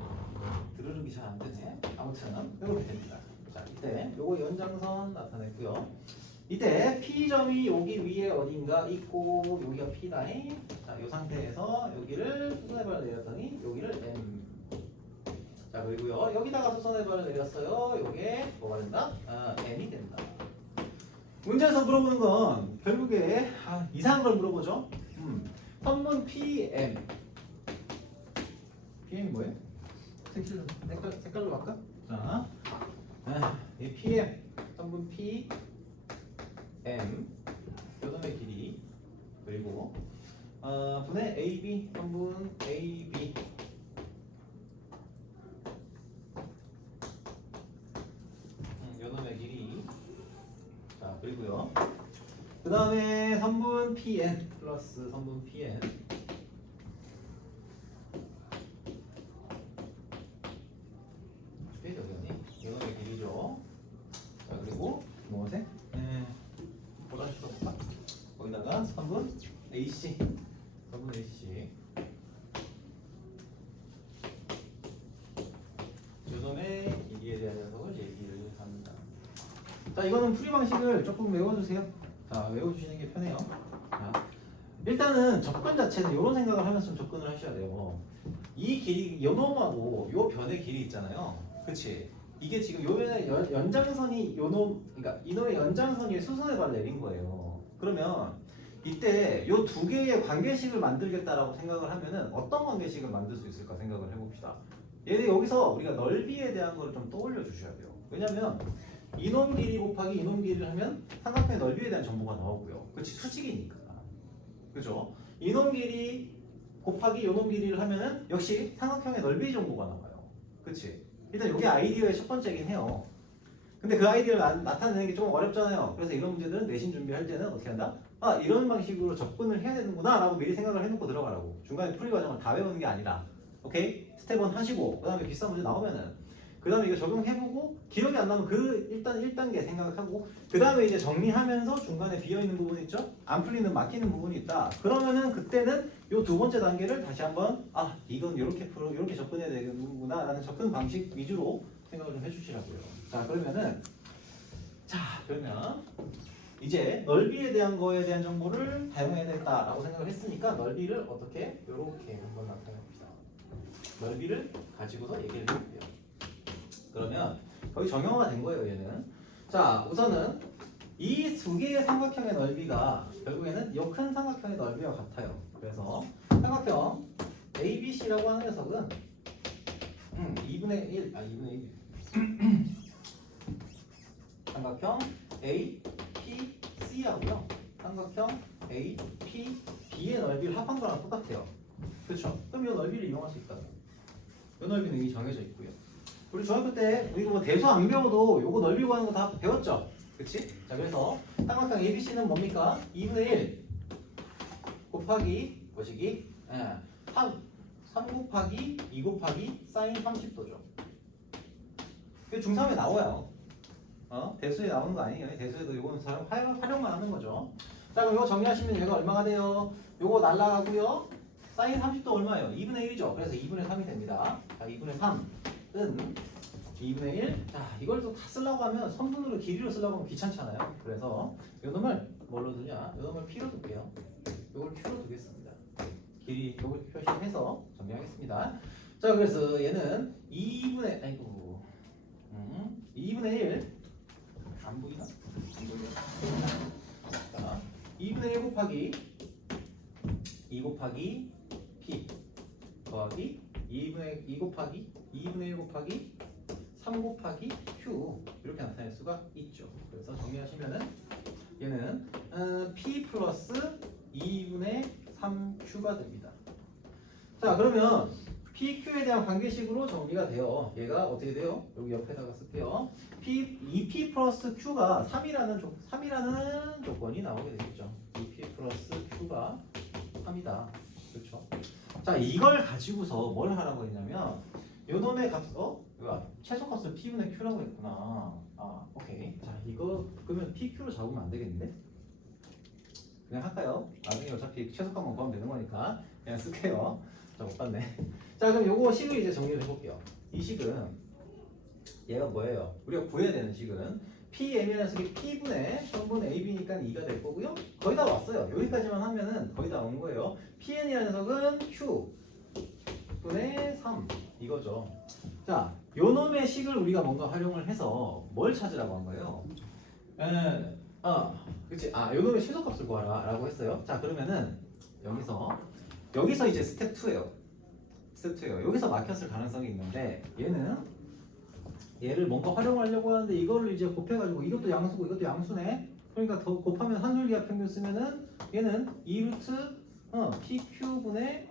드르륵이 잘 안 되네. 아무튼 이렇게 됩니다. 자, 이때 요거 연장선 나타냈고요. 이때 P점이 여기 위에 어딘가 있고 여기가 P라인. 자, 이 상태에서 여기를 수선해발을 내렸더니 여기를 M. 자, 그리고요 여기다가 수선해발을 내렸어요. 요게 뭐가 된다? M이 된다. 문제에서 물어보는 건 결국에 이상한 걸 물어보죠. 선분 PM. PM이 뭐예요? 색깔로 바꿔? 자, 이 PM 선분 P M 요놈의 길이 그리고 분의 AB 선분 AB 요놈의 길이. 자, 그리고요 그 다음에 선분 pn 플러스 선분 pn 여기 이거의 길이죠. 자 그리고 무엇에? 보라색 써볼까? 거기다가 선분 AC 선분 AC 요놈의 길이에 대한 녀석을 얘기를 합니다. 자 이거는 풀이 방식을 조금 외워주세요. 자 외워주시는 게 편해요. 자, 일단은 접근 자체는 이런 생각을 하면서 좀 접근을 하셔야 돼요. 이 길이 요놈하고 요 변의 길이 있잖아요. 그치? 이게 지금 요 변의 연장선이 요놈 그러니까 이놈의 연장선이 수선의 발을 내린 거예요. 그러면 이때 요 두 개의 관계식을 만들겠다라고 생각을 하면은 어떤 관계식을 만들 수 있을까 생각을 해봅시다. 얘는 여기서 우리가 넓이에 대한 걸 좀 떠올려 주셔야 돼요. 왜냐면 이놈 길이 곱하기 이놈 길이를 하면 삼각형의 넓이에 대한 정보가 나오고요. 그렇지 수직이니까. 그죠? 이놈 길이 곱하기 이놈 길이를 하면은 역시 삼각형의 넓이 정보가 나와요. 그렇지? 일단 이게 아이디어의 첫 번째긴 해요. 근데 그 아이디어를 나타내는 게 조금 어렵잖아요. 그래서 이런 문제들은 내신 준비할 때는 어떻게 한다? 아 이런 방식으로 접근을 해야 되는구나 라고 미리 생각을 해놓고 들어가라고. 중간에 풀이 과정을 다 외우는 게 아니라 오케이? 스텝 1 하시고 그 다음에 비슷한 문제 나오면은 그 다음에 이거 적용해보고 기억이 안 나면 그 일단 1단계 생각하고 그 다음에 이제 정리하면서 중간에 비어있는 부분 있죠? 안 풀리는 막히는 부분이 있다. 그러면은 그때는 요 두 번째 단계를 다시 한번 아 이건 이렇게 이렇게 접근해야 되는구나 라는 접근 방식 위주로 생각을 좀 해주시라고요. 자 그러면은 그러면 이제 넓이에 대한 거에 대한 정보를 사용해야 된다라고 생각을 했으니까 넓이를 어떻게 이렇게 한번 나타내봅시다. 넓이를 가지고서 얘기를 해볼게요. 그러면 거의 정형화가 된 거예요 얘는. 자 우선은 이 두 개의 삼각형의 넓이가 결국에는 이 큰 삼각형의 넓이와 같아요. 그래서 삼각형 ABC라고 하는 녀석은 2분의 1 삼각형 APC하고요. 삼각형 APB의 넓이를 합한 거랑 똑같아요. 그렇죠? 그럼 이 넓이를 이용할 수 있다고. 이 넓이는 이미 정해져 있고요. 우리 중학교 때 우리 뭐 대수 안 배워도 요거 넓이 구하는 거 다 배웠죠? 그치? 자 그래서 삼각형 ABC는 뭡니까? 2분의 1 곱하기 뭐시기? 3 곱하기 2 곱하기 사인 30도죠. 그게 중3에 나와요. 대수에 나오는 거 아니에요. 대수에도 요거는 활용만 하는 거죠. 자 그럼 이거 정리하시면 얘가 얼마가 돼요? 요거 날라가고요. 사인 30도 얼마예요? 2분의 1이죠. 그래서 2분의 3이 됩니다. 자 2분의 3은 2분의 1. 자 이걸 또 다 쓰려고 하면 선분으로 길이로 쓰려고 하면 귀찮잖아요. 그래서 요 놈을 뭘로 두냐? 요 놈을 P로 둘게요. 요걸 Q로 두겠습니다. 길이 요걸 표시해서 정리하겠습니다. 자 그래서 얘는 2분의 1 안 보이나? 자 2분의 1 곱하기 2 곱하기 P 더하기 2 곱하기 2분의 1 곱하기 3 곱하기 Q 이렇게 나타낼 수가 있죠. 그래서 정리하시면은 얘는 P 플러스 2분의 3Q가 됩니다. 자 그러면 PQ에 대한 관계식으로 정리가 돼요. 얘가 어떻게 돼요? 여기 옆에다가 쓸게요. EP 플러스 Q가 3이라는 조건이 나오게 되겠죠. EP 플러스 Q가 3이다. 그렇죠? 자 이걸 가지고서 뭘 하라고 했냐면 요놈의 값, 최소값을 P분의 Q라고 했구나. 오케이. 자 이거 그러면 PQ로 잡으면 안 되겠는데? 그냥 할까요? 나중에 어차피 최소값만 구하면 되는 거니까 그냥 쓸게요. 자 못 봤네. 자 그럼 요거 식을 이제 정리를 해볼게요. 이 식은 얘가 뭐예요? 우리가 구해야 되는 식은 Pm이라는 녀석이 P분의 전분 AB니까 2가 될 거고요. 거의 다 왔어요. 여기까지만 하면은 거의 다 온 거예요. Pn이라는 녀석은 Q분의 3 이거죠. 자, 요놈의 식을 우리가 뭔가 활용을 해서 뭘 찾으라고 한 거예요? 그치. 요놈의 최소값을 구하라 라고 했어요. 자, 그러면은 여기서 이제 스텝 2예요. 스텝 2예요. 여기서 막혔을 가능성이 있는데 얘를 뭔가 활용하려고 하는데 이거를 이제 곱해가지고 이것도 양수고 이것도 양수네. 그러니까 더 곱하면 산술기하 평균 쓰면은 얘는 2루트 PQ분의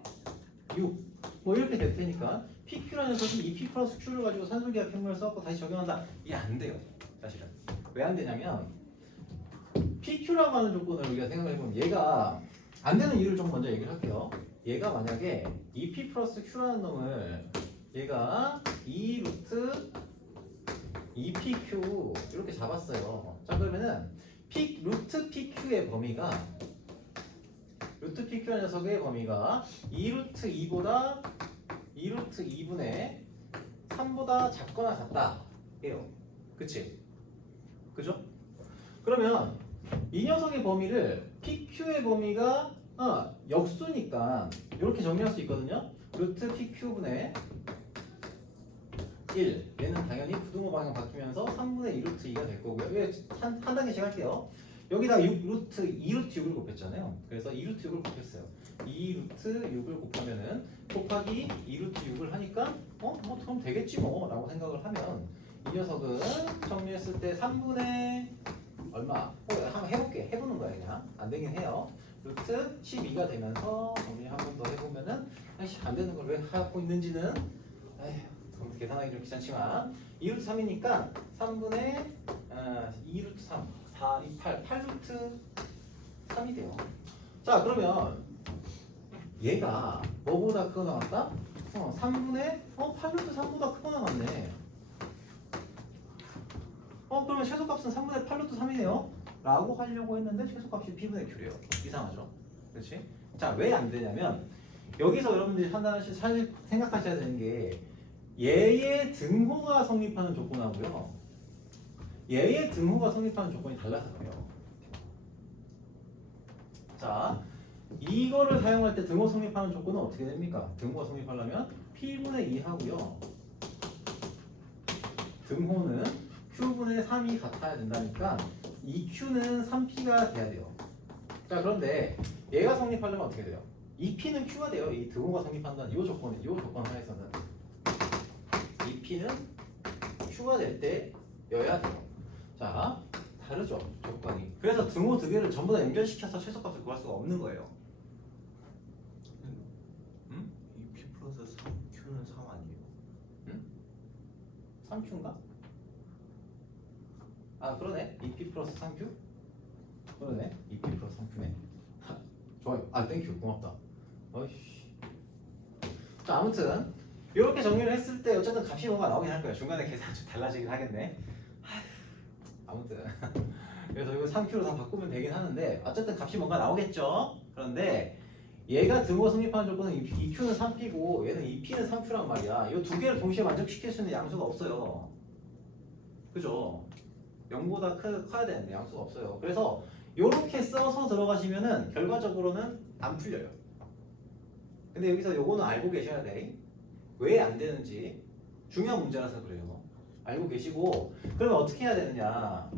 6 뭐 이렇게 될 테니까 PQ라는 녀석이 2P 플러스 Q를 가지고 산술기하 평균을 써갖고 다시 적용한다. 이게 안 돼요. 사실은. 왜 안 되냐면 PQ PQ라고 하는 조건을 우리가 생각해보면 얘가 안 되는 이유를 좀 먼저 얘기를 할게요. 얘가 만약에 2P 플러스 Q라는 놈을 얘가 2 루트 2PQ 이렇게 잡았어요. 자 그러면은 루트 PQ의 범위가 루트 PQ라는 녀석의 범위가 2 루트 2보다 2 루트 2분의 3보다 작거나 같다 해요. 그치? 그죠? 그러면 이 녀석의 범위를 PQ의 범위가 역수니까 이렇게 정리할 수 있거든요. 루트 PQ분의 1 얘는 당연히 부등호 방향 바뀌면서 3분의 2 루트 2가 될 거고요. 왜 한 단계씩 할게요. 여기다 2 루트 6을 곱했잖아요. 그래서 2 루트 6을 곱했어요. 2 루트 6을 곱하면은 곱하기 2 루트 6을 하니까 뭐 그럼 되겠지 뭐 라고 생각을 하면 이 녀석은 정리했을 때 3분의 얼마? 한번 해볼게. 해보는 거야 그냥. 안 되긴 해요. 루트 12가 되면서 정리 한 번 더 해보면은 아이씨 안 되는 걸 왜 하고 있는지는 에휴 계산하기 좀 귀찮지만 2루트 3이니까 3분의 2루트 3 4, 2, 8루트 3이 돼요. 자 그러면 얘가 뭐보다 크거 나왔다? 3분의 8루트 3보다 크거 나왔네. 그러면 최소값은 3분의 8루트 3이네요 라고 하려고 했는데 최소값이 P분의 Q래요. 이상하죠? 그렇지? 자 왜 안 되냐면 여기서 여러분들이 사실 생각하셔야 되는 게 얘의 등호가 성립하는 조건하고요 얘의 등호가 성립하는 조건이 달라서 그래요. 자 이거를 사용할 때 등호 성립하는 조건은 어떻게 됩니까? 등호가 성립하려면 P분의 2 하고요 등호는 Q분의 3이 같아야 된다니까 이 Q는 3P가 돼야 돼요. 자 그런데 얘가 성립하려면 어떻게 돼요? 이 P는 Q가 돼요. 이 등호가 성립한다는 이 조건 하에서는 이 P는 Q가 될 때여야 돼요. 자 다르죠 조건이. 그래서 등호 두 개를 전부 다 연결시켜서 최소값을 구할 수가 없는 거예요. 2P 플러스 3Q는 3 아니에요? 3Q인가? 아 그러네. 2P 플러스 3Q? 그러네. 2P 플러스 3Q네. 좋아요. 땡큐. 고맙다. 어이씨. 자 아무튼 이렇게 정리를 했을 때 어쨌든 값이 뭔가 나오긴 할 거예요. 중간에 계산 좀 달라지긴 하겠네. 아무튼 그래서 이거 3Q로 다 바꾸면 되긴 하는데 어쨌든 값이 뭔가 나오겠죠. 그런데 얘가 등호 성립하는 조건은 2Q는 3P고 얘는 2P는 3Q란 말이야. 이 두 개를 동시에 만족시킬 수 있는 양수가 없어요. 그죠? 0보다 커야 되는데 양수가 없어요. 그래서 이렇게 써서 들어가시면은 결과적으로는 안 풀려요. 근데 여기서 요거는 알고 계셔야 돼. 왜 안 되는지 중요한 문제라서 그래요. 알고 계시고 그러면 어떻게 해야 되느냐?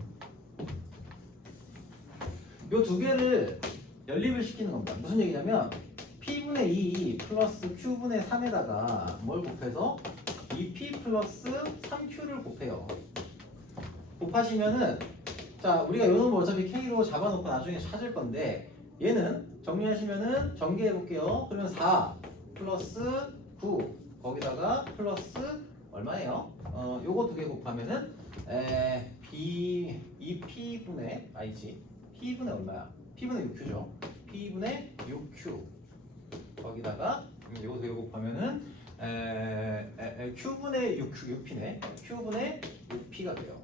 요 두 개를 연립을 시키는 겁니다. 무슨 얘기냐면 P분의 2 플러스 Q분의 3에다가 뭘 곱해서 2P 플러스 3Q를 곱해요. 곱하시면은 자 우리가 요 놈을 어차피 K로 잡아놓고 나중에 찾을 건데 얘는 정리하시면은 전개해 볼게요. 그러면 4 플러스 9 거기다가 플러스 얼마예요? 요거 두 개 곱하면은 P분의 P분의 얼마야? P분의 6Q죠. P분의 6Q 거기다가 요거 두 개 곱하면은 Q분의 6P네. Q분의 6P가 돼요.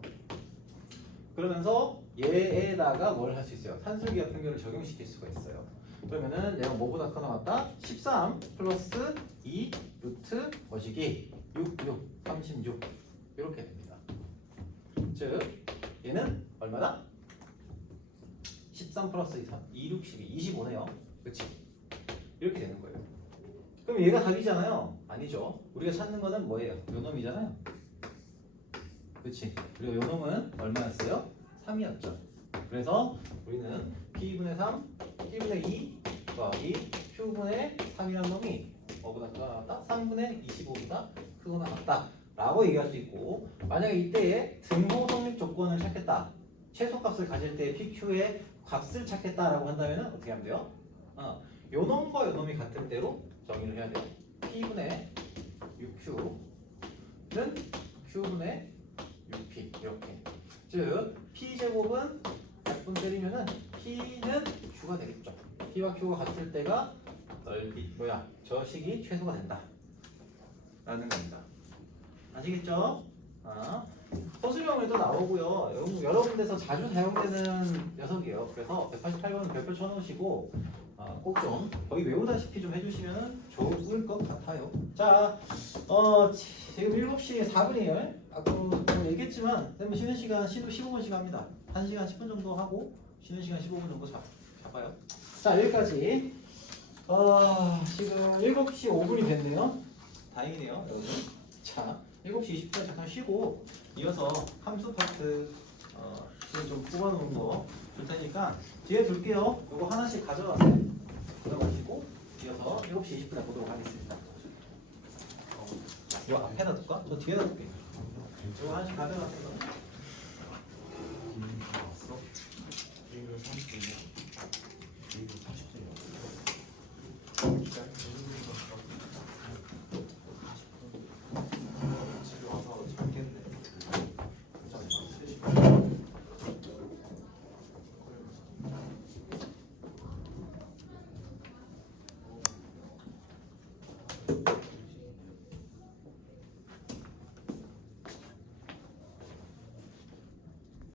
그러면서 얘에다가 뭘 할 수 있어요? 산술기하 평균을 적용시킬 수가 있어요. 그러면은 얘가 뭐보다 커 나왔다? 13 플러스 2 루트 거시기 36 이렇게 됩니다. 즉 얘는 얼마다? 13 플러스 2, 6, 12, 25네요. 그치? 이렇게 되는 거예요. 그럼 얘가 답이잖아요? 아니죠. 우리가 찾는 거는 뭐예요? 요 놈이잖아요. 그치? 그리고 요 놈은 얼마였어요? 3이었죠. 그래서 우리는 P분의 3, P분의 2 더하기 Q분의 3이라는 놈이 뭐보다 크다? 3분의 25보다 크거나 같다 라고 얘기할 수 있고 만약에 이때에 등호 성립 조건을 찾겠다. 최소값을 가질 때 PQ의 값을 찾겠다라고 한다면 어떻게 하면 돼요? 요 놈과 요 놈이 같은 때로 정의를 해야 돼요. P분의 6Q는 Q분의 6P 이렇게 즉 P제곱은 100분 때리면은 최소가 되겠죠. P와 Q가 같을 때가 넓이 저 식이 최소가 된다 라는 겁니다. 아시겠죠? 허수형에도 나오고요. 여러 군데서 자주 사용되는 녀석이에요. 그래서 188번은 별표 쳐놓으시고 꼭 좀 거의 외우다시피 좀 해주시면 좋을 것 같아요. 자, 지금 7시 4분이에요. 아까 뭐 얘기했지만 쉬는 시간 15분씩 합니다. 1시간 10분 정도 하고 쉬는 시간 15분 정도 잡아요. 자, 여기까지. 지금 7시 5분이 됐네요. 다행이네요, 여러분. 자, 7시 20분에 잠깐 쉬고 이어서 함수 파트 지금 좀 뽑아놓은 거 줄 테니까 뒤에 둘게요. 이거 하나씩 가져가세요. 가져가시고 이어서 7시 20분에 보도록 하겠습니다. 이거 앞에다 둘까? 저 뒤에다 둘게요. 이거 하나씩 가져가세요.